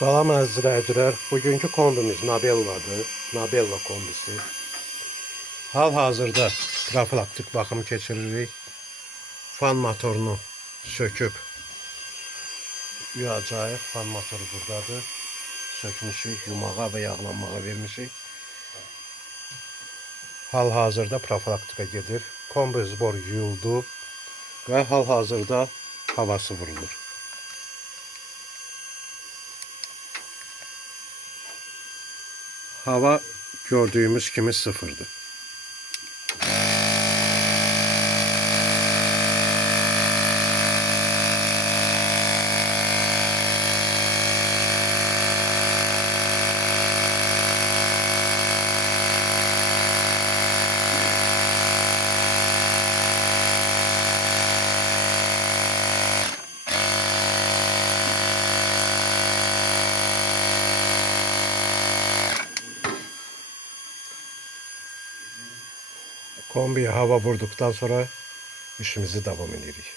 Salam əzizləyicilər. Bugünkü kombimiz Nabelladır. Nabella kombisi. Hal-hazırda profilaktik baxım keçiririk. Fan motorunu söküb yuyacağıq. Fan motoru buradadır. Sökmüşük, yumağa və yağlanmağa vermişik. Hal-hazırda profilaktika gedir. Kombi zbor yuyuldu və hal-hazırda havası vurulur. Hava gördüğümüz kimi sıfırdır. Kombiye hava vurduktan sonra işimizi devam edirik.